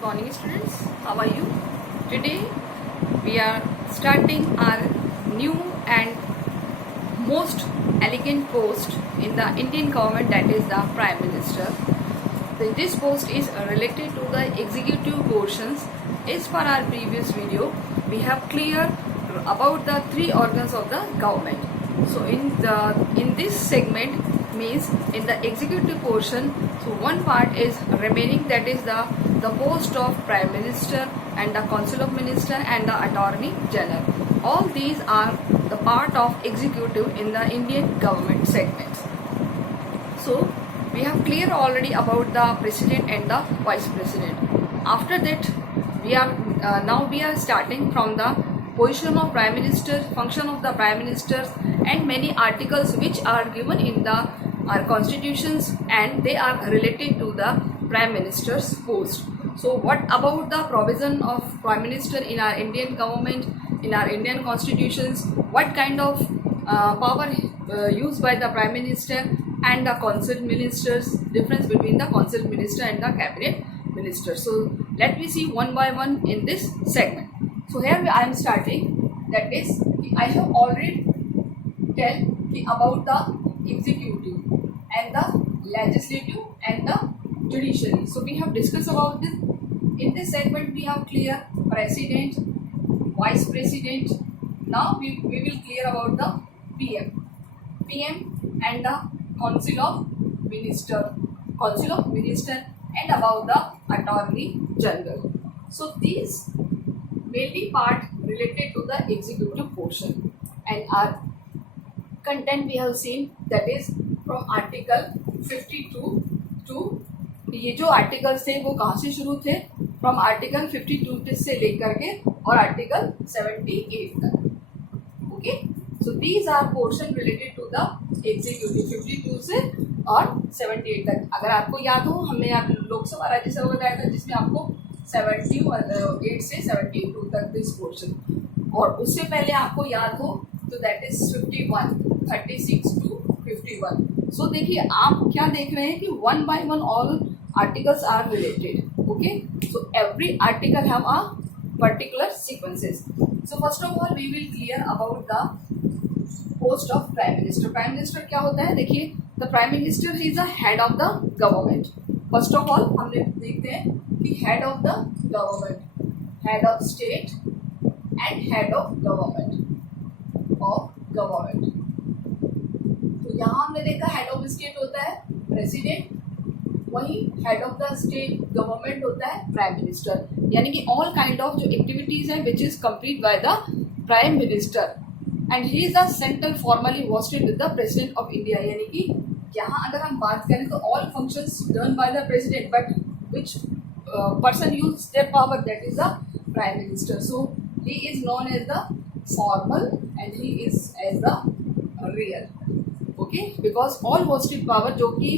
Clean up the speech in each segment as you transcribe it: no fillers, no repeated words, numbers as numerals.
Good morning students, how are you? Today we are starting our new and most elegant post in the Indian government, that is the Prime Minister. This post is related to the executive portions. As per our previous video, we have cleared about the three organs of the government. So in this segment means in the executive portion, so one part is remaining, that is the post of Prime Minister and the Council of Minister and the Attorney General. All these are the part of executive in the Indian government segments. So we have cleared already about the president and the vice president. After that we are now we are starting from the position of Prime Minister, function of the Prime Ministers, and many articles which are given in our constitutions, and they are related to the Prime Minister's post. So what about the provision of Prime Minister in our Indian government, in our Indian constitutions? What kind of power used by the Prime Minister and the Council Ministers? Difference between the Council Minister and the Cabinet Minister. So let me see one by one in this segment. So here I am starting, that is I have already tell about the executive and the legislative and the judiciary. So we have discussed about this. In this segment we have clear president, vice president. Now we will clear about the PM and the council of minister and about the attorney general. So these mainly part related to the executive portion, and our content we have seen, that is from article 52 to, ये जो articles थे वो कहाँ से शुरू थे, from article 52 से लेकर के और आर्टिकल 78 तक. Okay, so these are portion related to the executive 52 से और 78 तक. अगर आपको याद हो, हमने आप लोकसभा राज्यसभा बताया था जिसमें आपको 78 से 72 तक दिस पोर्शन, और उससे पहले आपको याद हो तो दैट इज 51, 36 टू 51. सो देखिए आप क्या देख रहे हैं कि one by one all articles are related. Okay, so every article have a particular sequences. So first of all we will clear about the post of Prime Minister. Prime Minister क्या होता है? देखिए, the Prime Minister is the head of the government. First of all हमने देखते हैं कि head of the government, head of state and head of government. तो यहाँ हमने देखा head of state होता है president, वही head of the state government होता है प्राइम मिनिस्टर. यानी कि ऑल काइंड ऑफ जो एक्टिविटीज हैं which is complete by the prime minister, and he is the central formally vested with the president of India. यानी कि यहाँ अगर हम बात करें तो all functions done by the president, but which person use their power, that is the prime minister. So he is known as the formal and he is as the real. Okay, because all vested power जो कि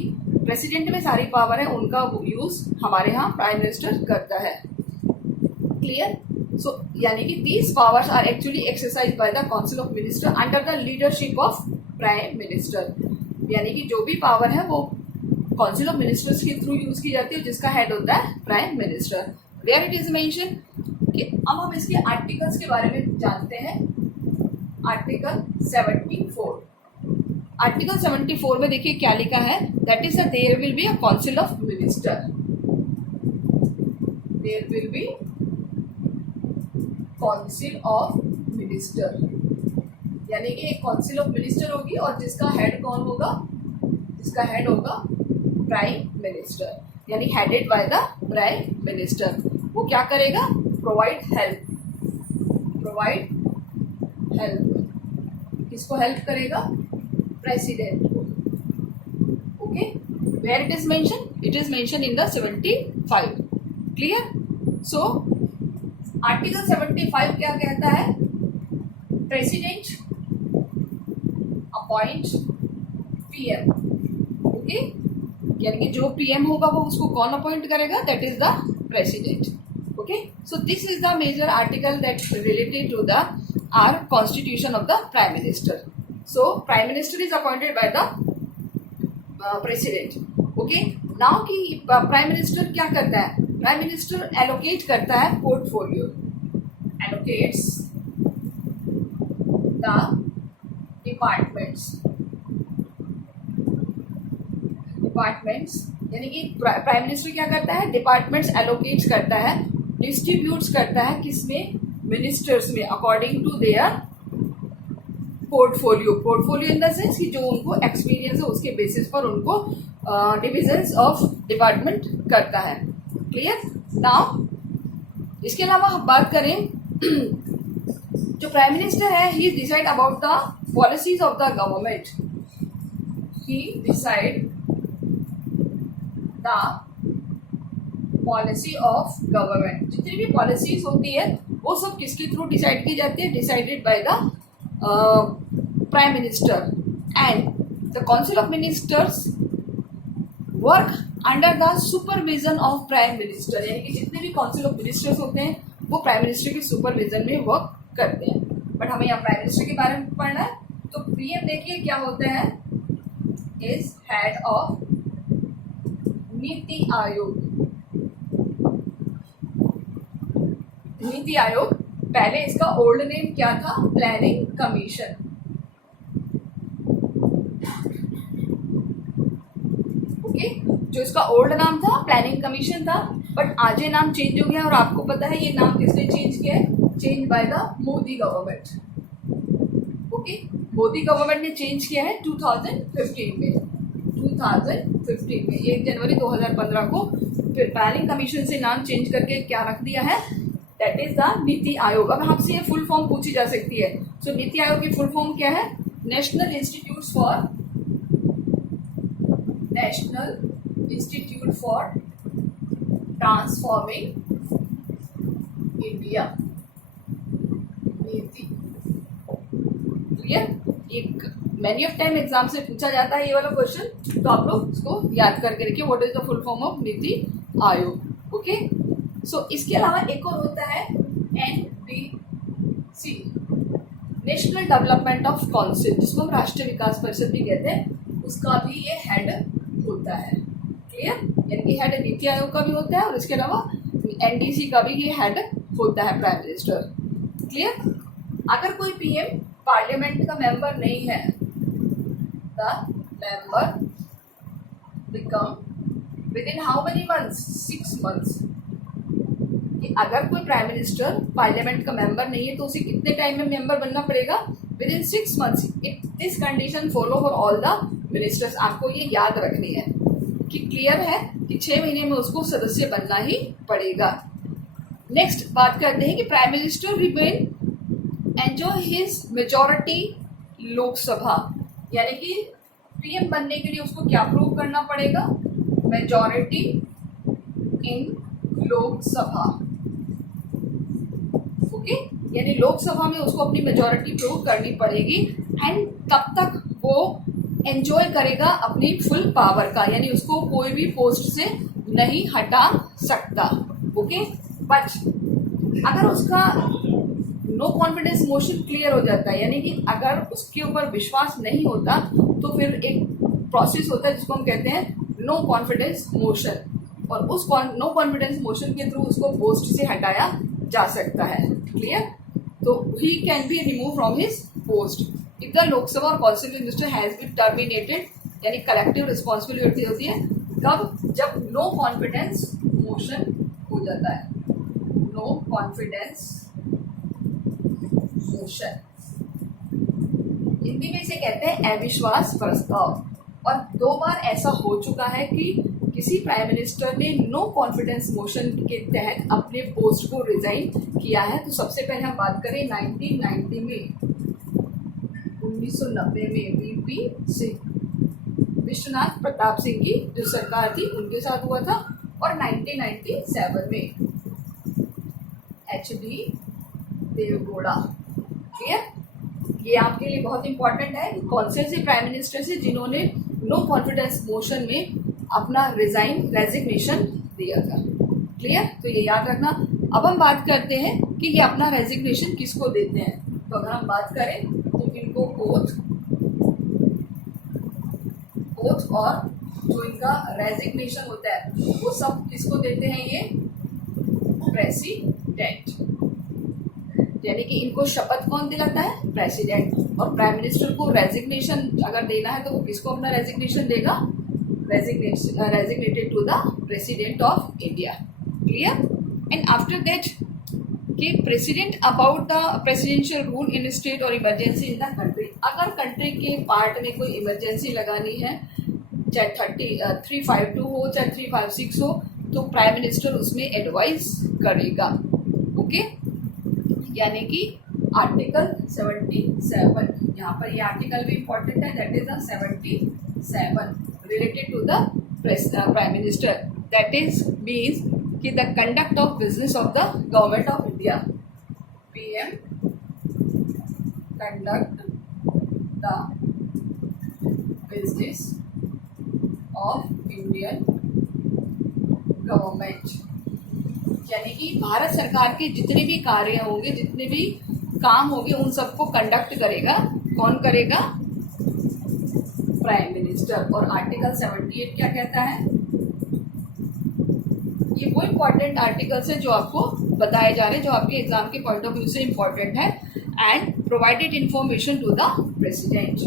president में सारी power है उनका use हमारे यहाँ prime minister करता है. क्लियर? सो यानी कि these powers are actually exercise by the council of minister under the leadership of prime minister. यानी कि जो भी पावर है वो काउंसिल ऑफ मिनिस्टर्स के थ्रू यूज की जाती है, जिसका हेड होता है prime minister. Where it is mention कि अब हम इसके आर्टिकल्स के बारे में जानते हैं. आर्टिकल 74. आर्टिकल 74 में देखिए क्या लिखा है, that is there will be a council of minister. There will be council of minister. यानी कि एक काउंसिल ऑफ मिनिस्टर होगी और जिसका हेड कौन होगा? जिसका हेड होगा प्राइम मिनिस्टर, यानी headed by the prime minister. वो क्या करेगा? Provide help. किसको हेल्प करेगा? प्रेसिडेंट को. Okay, where it is mention? It is mention in the 75. Clear? So article 75 क्या कहता है? President appoint PM. ओके, यानी कि जो पीएम होगा वो उसको कौन अपॉइंट करेगा? That is the president. Okay, so this is the major article that related to the our constitution of the prime minister. So Prime Minister is appointed by the President. Okay. Now कि prime minister क्या करता है, prime minister allocate करता है portfolio, allocates the departments यानी कि prime minister क्या करता है, डिपार्टमेंट्स एलोकेट करता है, डिस्ट्रीब्यूट्स करता है किसमें, मिनिस्टर्स में, according to their portfolio in the sense कि जो उनको एक्सपीरियंस है उसके बेसिस पर उनको डिविजन्स ऑफ डिपार्टमेंट करता है। क्लियर। नाउ इसके अलावा हम बात करें जो प्राइम मिनिस्टर है, he decide about the policies of the government, he decide the policy of government. जितनी भी पॉलिसीज होती है वो सब किसके थ्रू डिसाइड की जाती है, decided by the prime minister, and the council of ministers work under the supervision of prime minister. यानी कि जितने भी काउंसिल ऑफ मिनिस्टर्स होते हैं वो प्राइम मिनिस्टर के सुपरविजन में वर्क करते हैं। बट हमें यहाँ प्राइम मिनिस्टर के बारे में पढ़ना है, तो पीएम देखिए क्या होते हैं, is head of NITI Aayog. NITI Aayog, पहले इसका ओल्ड नेम क्या था, प्लानिंग कमीशन। ओके, जो इसका ओल्ड नाम था प्लानिंग कमीशन था, बट आज ये नाम चेंज हो गया। और आपको पता है ये नाम किसने चेंज किया है, change by the Modi government. Okay, Modi government ने चेंज किया है 2015 में। 2015 में 1 जनवरी 2015 को फिर प्लानिंग कमीशन से नाम चेंज करके क्या रख दिया है, that is the NITI Aayog. अब हमसे ये फुल फॉर्म पूछी जा सकती है। सो नीति आयोग की फुल फॉर्म क्या है, national institute for transforming India. नीति। क्लियर। एक मैनी ऑफ टाइम एग्जाम से पूछा जाता है ये वाला क्वेश्चन, तो आप लोग इसको याद करके रखिए, what is the full form of NITI Aayog. Okay, सो इसके अलावा एक और होता है NDC, national development of council, जिसको हम राष्ट्रीय विकास परिषद भी कहते हैं, उसका भी ये हेड होता है। क्लियर। यानी कि हेड नीति आयोग का भी होता है और इसके अलावा NDC का भी ये हेड होता है, प्राइम मिनिस्टर। क्लियर। अगर कोई पीएम पार्लियामेंट का मेंबर नहीं है, the member become with in how many months, 6 months. कि अगर कोई प्राइम मिनिस्टर पार्लियामेंट का मेंबर नहीं है तो उसे कितने टाइम में मेंबर बनना पड़ेगा, with in 6 months. This condition follow for all the ministers. आपको ये याद रखनी है कि क्लियर है कि 6 महीने में उसको सदस्य बनना ही पड़ेगा। नेक्स्ट बात करते हैं कि prime minister remain enjoy his majority Lok Sabha. यानी कि पीएम बनने के लिए उसको क्या प्रूव करना पड़ेगा, मेजॉरिटी इन लोकसभा। ओके, यानी लोकसभा में उसको अपनी मेजॉरिटी प्रूव करनी पड़ेगी, एंड तब तक वो एंजॉय करेगा अपनी फुल पावर का, यानी उसको कोई भी पोस्ट से नहीं हटा सकता। ओके, बट अगर उसका नो कॉन्फिडेंस मोशन क्लियर हो जाता है, यानी कि अगर उसके ऊपर विश्वास नहीं होता तो फिर एक प्रोसेस होता है जिसको हम कहते हैं नो कॉन्फिडेंस मोशन, और उस नो कॉन्फिडेंस मोशन के थ्रू उसको पोस्ट से हटाया जा सकता है। क्लियर। तो he can be remove from his post if the Lok Sabha और council minister has been terminated. यानी कलेक्टिव रिस्पॉन्सिबिलिटी होती है कब, जब नो कॉन्फिडेंस मोशन हो जाता है, नो कॉन्फिडेंस मोशन। हिंदी में इसे कहते हैं अविश्वास प्रस्ताव। और 2 बार ऐसा हो चुका है कि किसी प्राइम मिनिस्टर ने नो कॉन्फिडेंस मोशन के तहत अपने पोस्ट को रिजाइन किया है। तो सबसे पहले हम बात करें 1990 में, 1990 में वीपी सिंह, विश्वनाथ प्रताप सिंह की जो सरकार थी उनके साथ हुआ था, और 1997 में HD देवगौड़ा। क्लियर। ये आपके लिए बहुत इंपॉर्टेंट है, कौन से प्राइम मिनिस्टर से जिन्होंने नो कॉन्फिडेंस मोशन में अपना रेजिग्नेशन दिया था। क्लियर। तो ये याद रखना। अब हम बात करते हैं कि ये अपना रेजिग्नेशन किसको देते हैं। तो अगर हम बात करें तो इनको ओथ और जो इनका रेजिग्नेशन होता है वो सब किसको देते हैं, ये प्रेसिडेंट, यानी कि इनको शपथ कौन दिलाता है? प्रेसिडेंट। और प्राइम मिनिस्टर को रेजिग्नेशन अगर देना है तो वो किसको अपना रेजिग्नेशन देगा? Resignated to the president of India. Clear? And after that कि president about the presidential rule in state और इमरजेंसी इन द कंट्री। अगर कंट्री के पार्ट में कोई इमरजेंसी लगानी है, चाहे 352 हो चाहे 356 हो, तो प्राइम मिनिस्टर उसमें एडवाइस करेगा। ओके, यानी कि आर्टिकल 77, यहाँ पर ये आर्टिकल भी इम्पोर्टेंट है, that is the 77 related to the prime minister, that is means कि the conduct of business of the government of India. PM conduct the business of Indian government, यानी कि भारत सरकार के जितने भी कार्य होंगे, जितने भी काम होंगे, उन सबको कंडक्ट करेगा। कौन करेगा? Prime minister. और आर्टिकल 78 क्या कहता है? ये वो इम्पोर्टेंट आर्टिकल्स है जो आपको बताए जा रहे हैं, जो आपके एग्जाम के पॉइंट ऑफ व्यू से इम्पोर्टेंट है। And provided information to the president,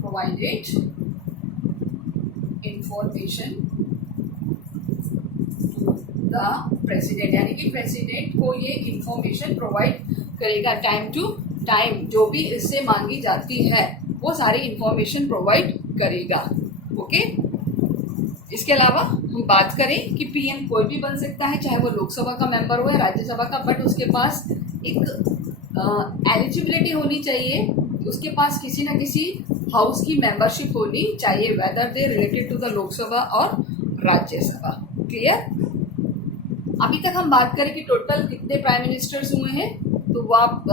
provided information to the president, यानी कि प्रेसिडेंट को ये इंफॉर्मेशन प्रोवाइड करेगा टाइम टू टाइम, जो भी इससे मांगी जाती है वो सारी इंफॉर्मेशन प्रोवाइड करेगा। ओके, इसके अलावा हम बात करें कि पीएम कोई भी बन सकता है, चाहे वो लोकसभा का मेंबर हो या राज्यसभा का, बट उसके पास एक एलिजिबिलिटी होनी चाहिए, उसके पास किसी ना किसी हाउस की मेंबरशिप होनी चाहिए, whether they related to the Lok Sabha और राज्यसभा। क्लियर? अभी तक हम बात करें कि टोटल कितने प्राइम मिनिस्टर्स हुए हैं, तो वो आप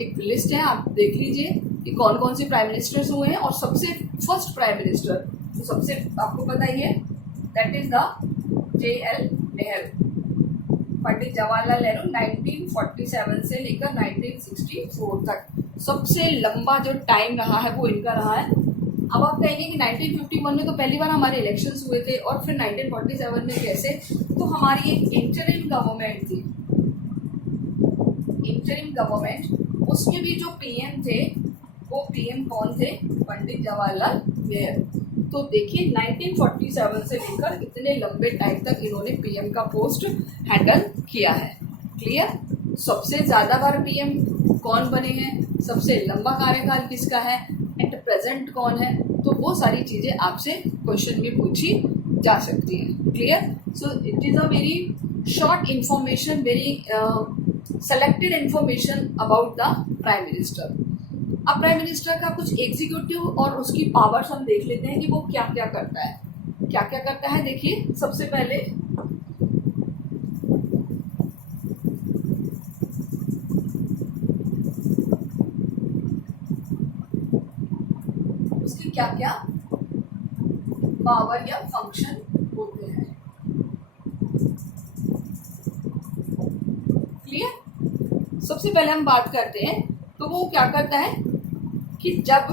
एक लिस्ट है, आप देख लीजिए कि कौन कौन से प्राइम मिनिस्टर्स हुए हैं। और सबसे फर्स्ट प्राइम मिनिस्टर तो सबसे आपको पता ही है, that is the JL Nehru, Pandit Jawaharlal Nehru. 1947 से लेकर 1964 तक सबसे लंबा जो टाइम रहा है वो इनका रहा है। अब आप कहेंगे कि 1951 में तो पहली बार हमारे इलेक्शंस हुए थे, और फिर 1947 में कैसे? तो हमारी एक इंटरिम गवर्नमेंट थी, इंटरिम गवर्नमेंट, उसमें भी जो पीएम थे वो पीएम कौन थे? पंडित जवाहरलाल नेहरू। तो देखिए 1947 से लेकर इतने लंबे टाइम तक इन्होंने पीएम का पोस्ट हैंडल किया है। क्लियर? सबसे ज्यादा बार पीएम कौन बने हैं, सबसे लंबा कार्यकाल किसका है, एट प्रेजेंट कौन है, तो वो सारी चीजें आपसे क्वेश्चन में पूछी जा सकती हैं। Clear? So it is a very short information, very selected information about the prime minister. अब प्राइम मिनिस्टर का कुछ एग्जीक्यूटिव और उसकी पावर्स हम देख लेते हैं कि वो क्या क्या करता है। क्या क्या करता है देखिए, सबसे पहले उसके क्या क्या पावर या फंक्शन होते हैं। क्लियर? सबसे पहले हम बात करते हैं तो वो क्या करता है कि जब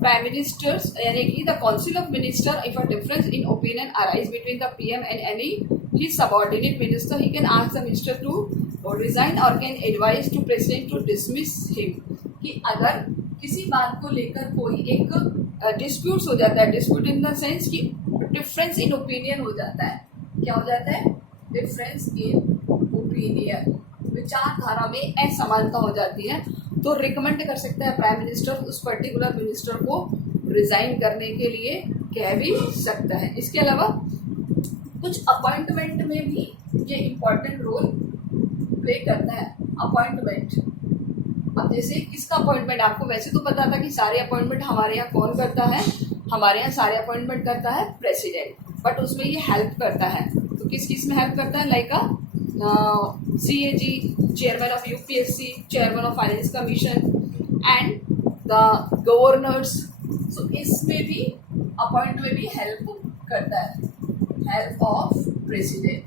प्राइम मिनिस्टर्स, यानी कि the council of minister, if a difference in opinion arise between the PM and any his subordinate minister, he can ask the minister to resign और can advise to president to dismiss him. कि अगर किसी बात को लेकर कोई एक dispute हो जाता है, डिस्प्यूट इन द सेंस कि डिफरेंस इन ओपिनियन हो जाता है, क्या हो जाता है? डिफरेंस इन ओपिनियन, विचारधारा में असमानता हो जाती है, तो रिकमेंड कर सकता है प्राइम मिनिस्टर उस पर्टिकुलर मिनिस्टर को रिजाइन करने के लिए, कह भी सकता है। इसके अलावा कुछ अपॉइंटमेंट में भी ये इम्पोर्टेंट रोल प्ले करता है। अपॉइंटमेंट, अब जैसे किसका अपॉइंटमेंट, आपको वैसे तो पता था कि सारे अपॉइंटमेंट हमारे यहाँ कौन करता है, हमारे यहाँ सारे अपॉइंटमेंट करता है प्रेसिडेंट, बट उसमें ये हेल्प करता है। तो किस किस में हेल्प करता है? Like CAG, chairman of UPSC, chairman of finance commission and the governors, so इसमें भी अपॉइंट में भी हेल्प करता है, हेल्प ऑफ प्रेसिडेंट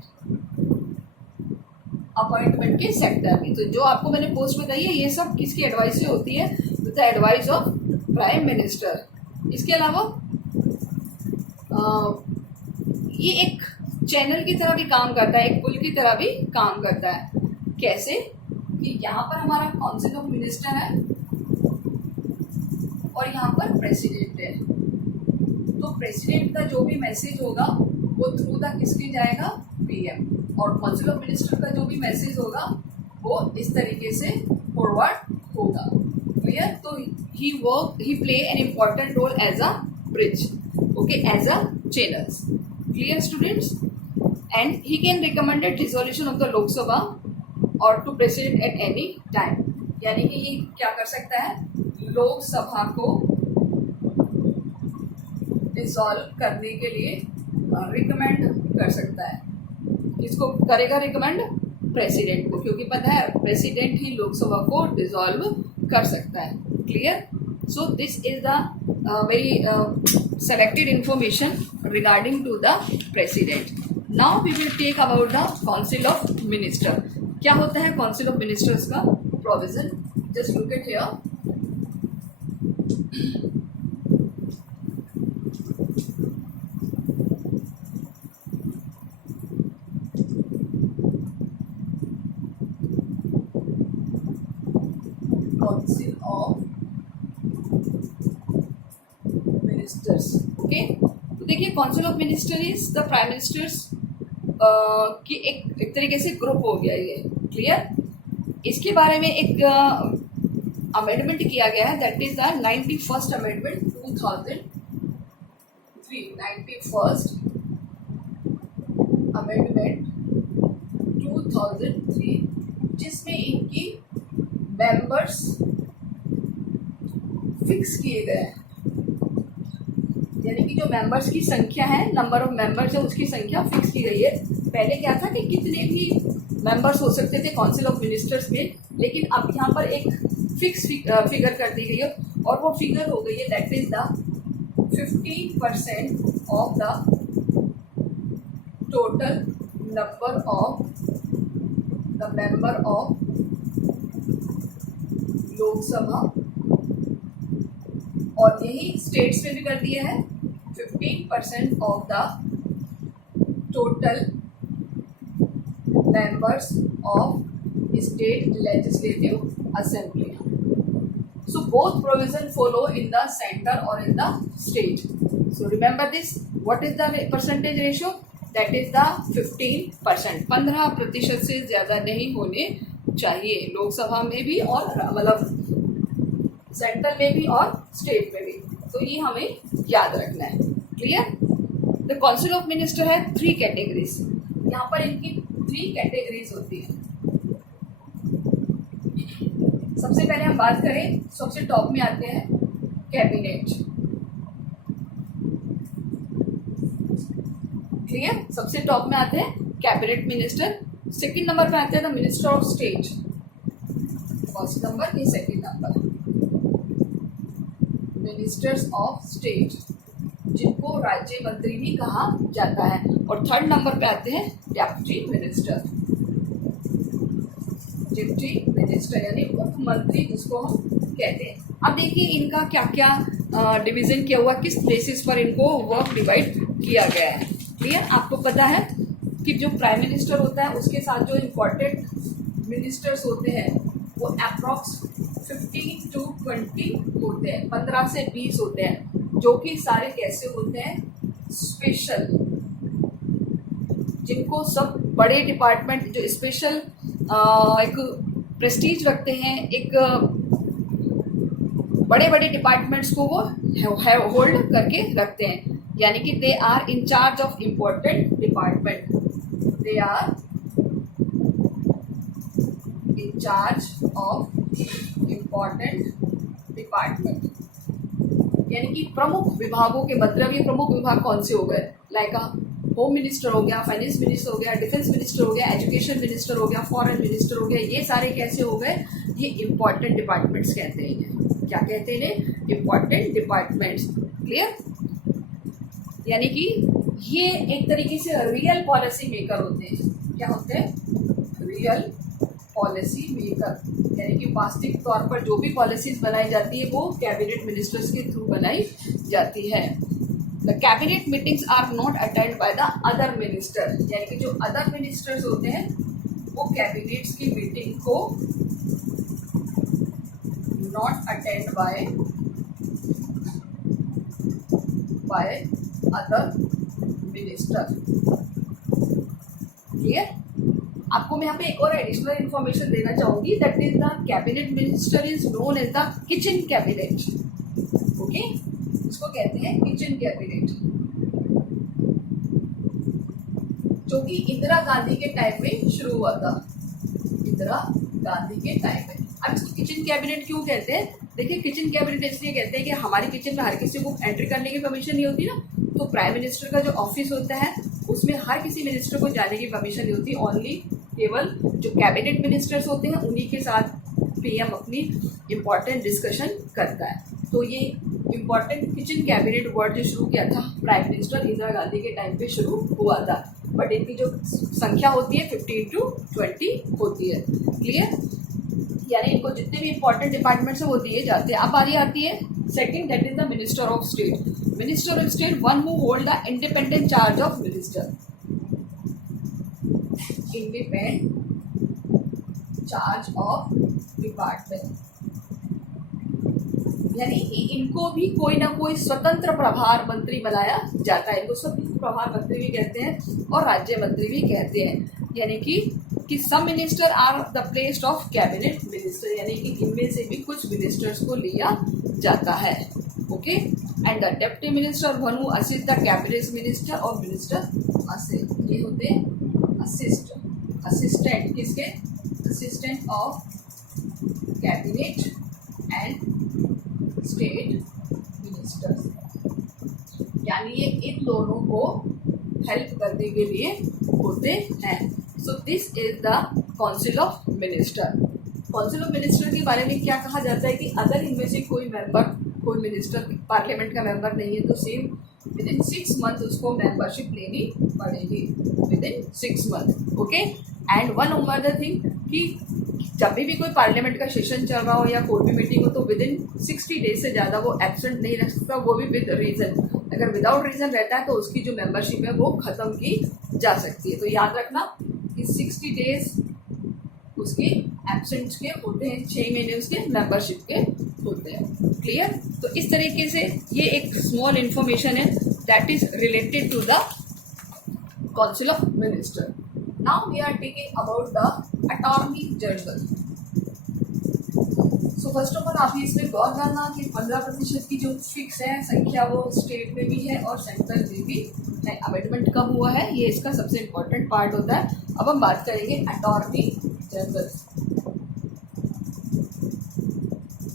अपॉइंटमेंट के सेक्टर में। तो जो आपको मैंने पोस्ट बताई है ये सब किसकी एडवाइस से होती है? With the advice of prime minister. इसके अलावा ये एक चैनल की तरह भी काम करता है, एक पुल की तरह भी काम करता है। कैसे कि यहाँ पर हमारा काउंसिल ऑफ मिनिस्टर है और यहाँ पर प्रेसिडेंट है। तो प्रेसिडेंट का जो भी मैसेज होगा वो थ्रू द किसके जाएगा, पीएम, और काउंसिल ऑफ मिनिस्टर का जो भी मैसेज होगा वो इस तरीके से फॉरवर्ड होगा। क्लियर? तो he play an important role as a bridge, okay, as a channels. Clear students? And he can recommended resolution of the Lok Sabha और to president at any time, यानी कि ये क्या कर सकता है, लोकसभा को डिसॉल्व करने के लिए रिकमेंड कर सकता है। किसको करेगा रिकमेंड? प्रेसिडेंट को, क्योंकि पता है प्रेसिडेंट ही लोकसभा को डिसॉल्व कर सकता है। Clear? So this is the very selected information regarding to the president. Now we will take about the council of minister. क्या होता है council of ministers का provision? Just look at here. Council of ministers, okay. तो देखिए council of minister is the prime ministers की एक तरीके से ग्रुप हो गया ये। क्लियर? इसके बारे में एक अमेंडमेंट किया गया है, that is the 91st amendment 2003, 91st amendment 2003, जिसमें इनकी मेंबर्स फिक्स किए गए हैं, यानी कि जो मेंबर्स की संख्या है, नंबर ऑफ मेंबर्स है, उसकी संख्या फिक्स की गई है। पहले क्या था कि कितने भी मेंबर्स हो सकते थे काउंसिल ऑफ मिनिस्टर्स के, लेकिन अब यहाँ पर एक फिक्स फिगर कर दी गई है और वो फिगर हो गई है that is the 15% of the total number of the member of Lok Sabha, और यही स्टेट्स में भी कर दिया है 15% of the total members of state legislative assembly. So both provision follow in the center or in the state. So remember this. What is the percentage ratio? That is the 15%. 15% से ज़्यादा नहीं होने चाहिए लोकसभा में भी और मतलब सेंट्रल में भी और स्टेट में भी। तो ये हमें याद रखना है। Clear? The council of minister है 3 कैटेगरीज। यहाँ पर इनकी 3 कैटेगरीज होती है। सबसे पहले हम बात करें, सबसे टॉप में आते हैं कैबिनेट। क्लियर? सबसे टॉप में आते हैं कैबिनेट मिनिस्टर। सेकंड नंबर पे आते हैं the minister of state. First number, ये second number ministers of state, जिनको राज्य मंत्री भी कहा जाता है। और थर्ड नंबर पे आते हैं डेप्यूटी मिनिस्टर। डिप्टी मिनिस्टर यानी उप मंत्री जिसको हम कहते हैं। अब देखिए इनका क्या क्या डिवीजन किया हुआ, किस बेसिस पर इनको वर्क डिवाइड किया गया है। क्लियर? आपको पता है कि जो प्राइम मिनिस्टर होता है उसके साथ जो इम्पोर्टेंट मिनिस्टर्स होते हैं वो अप्रॉक्स 15 to 20 होते हैं, 15 से 20 होते हैं, जो कि सारे कैसे होते हैं, स्पेशल, जिनको सब बड़े डिपार्टमेंट जो स्पेशल एक प्रेस्टीज रखते हैं, एक बड़े बड़े डिपार्टमेंट्स को वो होल्ड करके रखते हैं, यानी कि they are in charge of important department, they are in charge of important department, यानी कि प्रमुख विभागों के मतलब ये प्रमुख विभाग कौन से हो गए, लाइक होम मिनिस्टर हो गया, फाइनेंस मिनिस्टर हो गया, डिफेंस मिनिस्टर हो गया, एजुकेशन मिनिस्टर हो गया, फॉरेन मिनिस्टर हो गया, ये सारे कैसे हो गए, ये इम्पोर्टेंट डिपार्टमेंट्स कहते हैं इन्हें। क्या कहते हैं इन्हें? Important departments. क्लियर? यानी कि ये एक तरीके से रियल पॉलिसी मेकर होते हैं। क्या होते हैं? रियल पॉलिसी मेकर, यानी कि वास्तविक तौर पर जो भी पॉलिसीज बनाई जाती है वो कैबिनेट मिनिस्टर्स के थ्रू बनाई जाती है। The cabinet meetings are not attend by the other minister, यानी कि जो अदर मिनिस्टर्स होते हैं वो कैबिनेट्स की मीटिंग को not attend by other minister. Clear? आपको मैं यहाँ पे एक और एडिशनल इंफॉर्मेशन देना चाहूंगी, that is the cabinet minister is known as the kitchen cabinet. Okay, इसको कहते हैं किचन कैबिनेट, जो कि इंदिरा गांधी के टाइम में शुरू हुआ था। इंदिरा गांधी के टाइम में। अब इसको किचन कैबिनेट क्यों कहते हैं? देखिए, किचन कैबिनेट इसलिए कहते हैं कि हमारी किचन में हर किसी को एंट्री करने की परमिशन नहीं होती ना, तो प्राइम मिनिस्टर का जो ऑफिस होता है उसमें हर किसी मिनिस्टर को जाने की परमिशन नहीं होती, ओनली केवल जो कैबिनेट मिनिस्टर्स होते हैं उन्हीं के साथ पीएम अपनी इम्पॉर्टेंट डिस्कशन करता है। तो ये इम्पॉर्टेंट किचन कैबिनेट वर्ड जो शुरू किया था प्राइम मिनिस्टर इंदिरा गांधी के टाइम पे शुरू हुआ था, बट इनकी जो संख्या होती है 15 to 20 होती है। क्लियर? यानी इनको जितने भी इंपॉर्टेंट डिपार्टमेंट्स हैं वो दिए जाते हैं। अब बारी आती है second, that is the minister of state. Minister of state, one who hold the independent charge of minister, independent charge of department, यानी कि इनको भी कोई ना कोई स्वतंत्र प्रभार मंत्री बनाया जाता है। इनको स्वतंत्र प्रभार मंत्री भी कहते हैं और राज्य मंत्री भी कहते हैं। यानी कि some minister are the placed of cabinet minister, यानी कि इनमें से भी कुछ मिनिस्टर्स को लिया जाता है। Okay, and the deputy minister one who assist the cabinet minister और मिनिस्टर असिस्ट, ये होते हैं असिस्टेंट किसके? Assistant of cabinet and state ministers, यानी ये इन दोनों को हेल्प करने के लिए होते हैं। सो this is the council of minister. Council of minister के बारे में क्या कहा जाता है कि अगर इनमें से कोई मेंबर, कोई मिनिस्टर पार्लियामेंट का मेंबर नहीं है तो सेम विद इन 6 मंथ उसको मेंबरशिप लेनी पड़ेगी, with in 6 month. Okay, and one other thing कि जब भी कोई पार्लियामेंट का सेशन चल रहा हो या कोई भी मीटिंग हो तो विद इन 60 डेज से ज़्यादा वो एब्सेंट नहीं रह सकता, वो भी विद रीज़न। अगर विदाउट रीज़न रहता है तो उसकी जो मेंबरशिप है वो ख़त्म की जा सकती है। तो याद रखना कि 60 डेज उसके एब्सेंट के होते हैं, 6 महीने उसके मेंबरशिप के होते हैं। क्लियर? तो इस तरीके से ये एक स्मॉल इन्फॉर्मेशन है that is related to the council of minister. Now we are taking about the attorney general. So first of all आप इसमें गौर करना कि 15% की जो फिक्स है संख्या वो स्टेट में भी है और सेंट्रल में भी है। अमेंडमेंट कब हुआ है ये इसका सबसे इम्पोर्टेंट पार्ट होता है। अब हम बात करेंगे attorney general.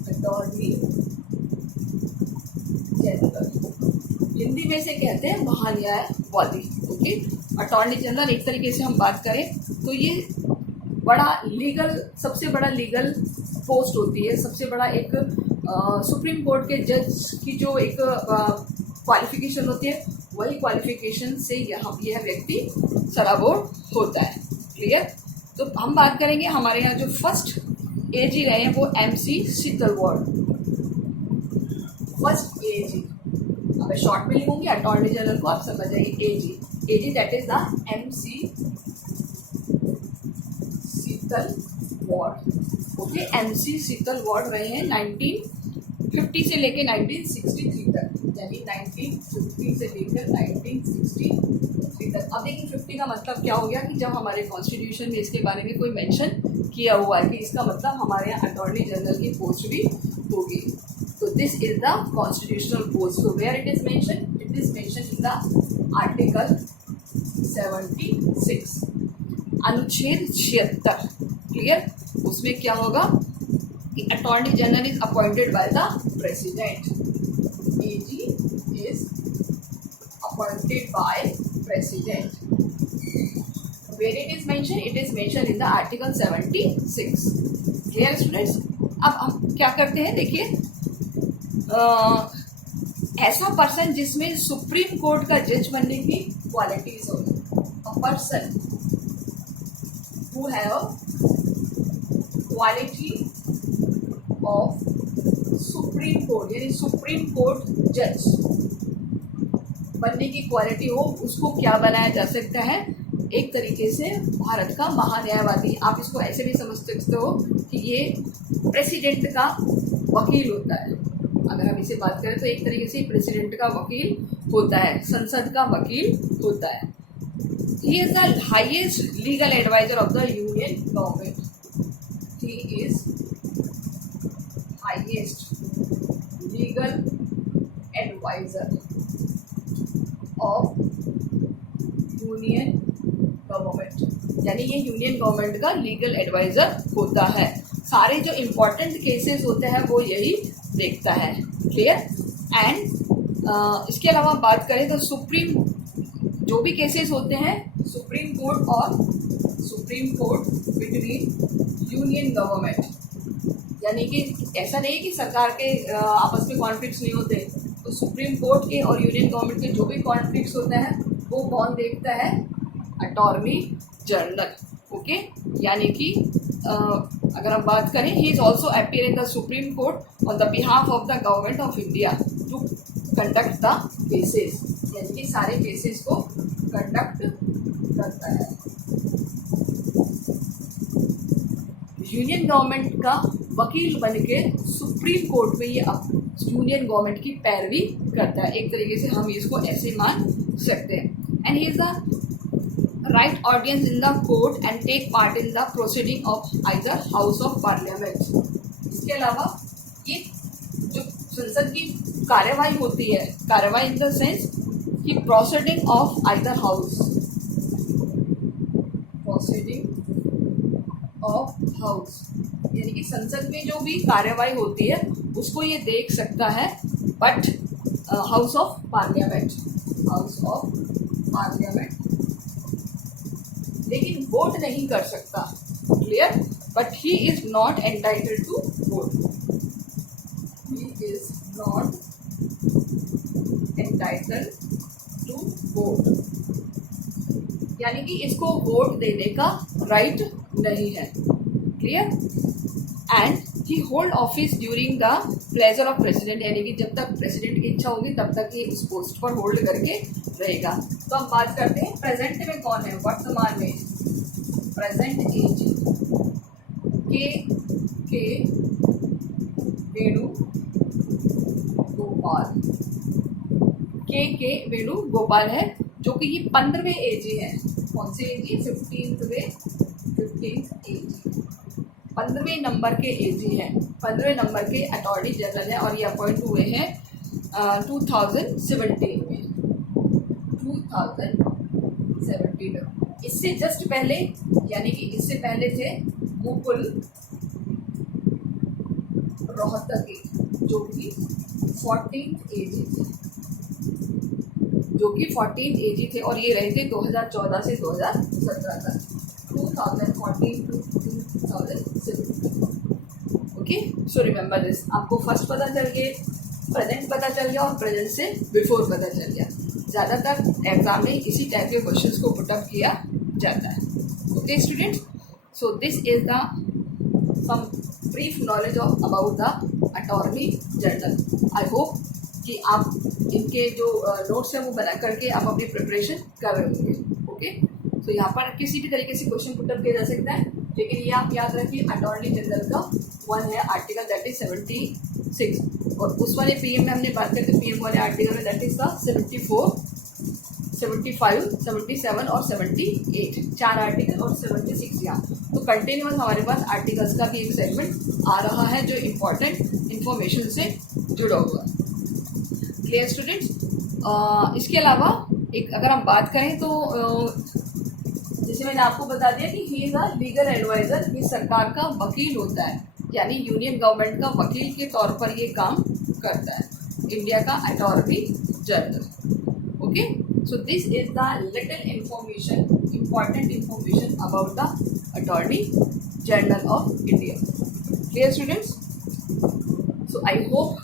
Attorney general Hindi में से कहते हैं महान्यायवादी। ओके, अटॉर्नी जनरल एक तरीके से हम बात करें तो ये बड़ा लीगल, सबसे बड़ा लीगल पोस्ट होती है, सबसे बड़ा एक सुप्रीम कोर्ट के जज की जो एक क्वालिफिकेशन होती है वही क्वालिफिकेशन से यह व्यक्ति सराबोर होता है। क्लियर? तो हम बात करेंगे हमारे यहाँ जो फर्स्ट एजी रहे हैं वो MC शीतलवाड़, फर्स्ट एजी। अब शॉर्ट में लिखूंगी अटॉर्नी जनरल को, आप समझ जाइए AG that is the MC Setalvad. Okay, MC Setalvad रहे हैं 1950 से लेकर 1963 तक, यानी 1950 से लेकर 1963 तक। अब देखिए 50 का मतलब क्या हो गया कि जब हमारे कॉन्स्टिट्यूशन में इसके बारे में कोई मेंशन किया हुआ है कि इसका मतलब हमारे यहाँ अटॉर्नी जनरल की पोस्ट भी होगी। तो this is the constitutional post. So where it is mention? It is mention in the article 76 अनुच्छेद 76। क्लियर? उसमें क्या होगा कि attorney general is appointed by the president. AG is appointed by president. Where it is mentioned? It is mentioned in the article 76. Clear students? अब हम क्या करते हैं देखिए, ऐसा पर्सन जिसमें सुप्रीम कोर्ट का जज बनने की क्वालिटीज हो, a person who have quality of supreme court, यानी सुप्रीम कोर्ट जज, बनने की क्वालिटी हो उसको क्या बनाया जा सकता है, एक तरीके से भारत का महान्यायवादी। आप इसको ऐसे भी समझ सकते हो कि ये प्रेसिडेंट का वकील होता है। अगर हम इसे बात करें तो एक तरीके से प्रेसिडेंट का वकील होता है, संसद का वकील होता है। He is the highest legal adviser of the union government. He is highest legal adviser of union government, यानी ये यूनियन गवर्नमेंट का लीगल एडवाइजर होता है। सारे जो इम्पोर्टेंट केसेस होते हैं वो यही देखता है। क्लियर? एंड इसके अलावा बात करें तो सुप्रीम जो भी केसेस होते हैं, supreme court between union government, यानी कि ऐसा नहीं कि सरकार के आपस में कॉन्फ्लिक्ट्स नहीं होते, तो सुप्रीम कोर्ट के और यूनियन गवर्नमेंट के जो भी कॉन्फ्लिक्ट्स होते हैं वो कौन देखता है? Attorney general. ओके, यानी कि अगर हम बात करें, he is also appear in the supreme court on the behalf of the government of India to conduct the cases, यानी कि सारे केसेस को कंडक्ट करता है। यूनियन गवर्नमेंट का वकील बनके सुप्रीम कोर्ट में ये यूनियन गवर्नमेंट की पैरवी करता है। एक तरीके से हम इसको ऐसे मान सकते हैं। And he is the right audience in the court and take part in the proceeding of either house of parliament. इसके अलावा ये जो संसद की कार्यवाही होती है, कार्यवाही इन द सेंस कि proceeding of either house, proceeding of house, यानी कि संसद में जो भी कार्यवाही होती है उसको ये देख सकता है, बट हाउस ऑफ पार्लियामेंट, लेकिन वोट नहीं कर सकता। Clear? But he is not entitled to vote, he is not entitled to vote, यानी कि इसको वोट देने का राइट नहीं है। Clear? And he hold office during the pleasure of president, यानी कि जब तक प्रेसिडेंट की इच्छा होगी तब तक ये उस पोस्ट पर होल्ड करके रहेगा। तो हम बात करते हैं प्रेजेंट में कौन है, वर्तमान में प्रेजेंट एजी के वेणुगोपाल है, जो कि ये 15वें एजी है। कौन से एजी? 15th एजी, 15वें नंबर के एजी हैं, 15वें नंबर के अटॉर्नी जनरल हैं, और ये अपॉइंट हुए हैं 2017 में। 2017 में इससे जस्ट पहले, यानी कि इससे पहले थे मुकुल रोहतगी, जो कि 14th एजी थे, और ये रहे थे 2014 से 2017 तक, 2014 to 2017। Okay, so remember this. आपको फर्स्ट पता चल गया, प्रेजेंट पता चल गया और प्रेजेंट से बिफोर पता चल गया। ज़्यादातर एग्जाम में इसी टाइप के क्वेश्चंस को पुटअप किया जाता है। Okay students, so this is the some brief knowledge of about the attorney general. I hope कि आप इनके जो नोट्स हैं वो बना करके आप अपनी प्रिपरेशन कर रहे होंगे। ओके, तो यहाँ पर किसी भी तरीके से क्वेश्चन पुटअप किया जा सकता है, लेकिन ये आप याद रखिए अटॉर्नी जनरल का वन है आर्टिकल, दैट इज 76, और उस वाले पीएम में हमने बात करते पीएम वाले आर्टिकल में, दैट इज द 74, 75, 77 और 78, 4 आर्टिकल और 76 यहाँ। तो कंटिन्यूअस हमारे पास आर्टिकल्स का भी एक सेगमेंट आ रहा है जो इम्पोर्टेंट इंफॉर्मेशन से जुड़ा हुआ है। Clear students? इसके अलावा एक अगर हम बात करें तो जैसे मैंने आपको बता दिया कि he is a legal adviser, ये सरकार का वकील होता है, यानी यूनियन गवर्नमेंट का वकील के तौर पर ये काम करता है, इंडिया का attorney general. Okay, so this is the little information, important information about the attorney general of India. Clear students? So I hope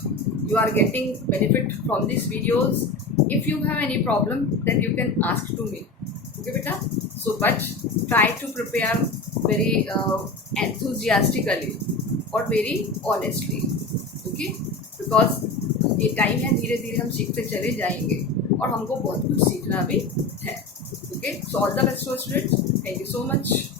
you are getting benefit from these videos. If you have any problem, then you can ask to me. Okay, beta? So, but try to prepare very enthusiastically or very honestly. Okay? Because ये time है, धीरे धीरे हम सीखते चले जाएंगे। और हमको बहुत कुछ सीखना भी है. Okay, so all the best students, thank you so much.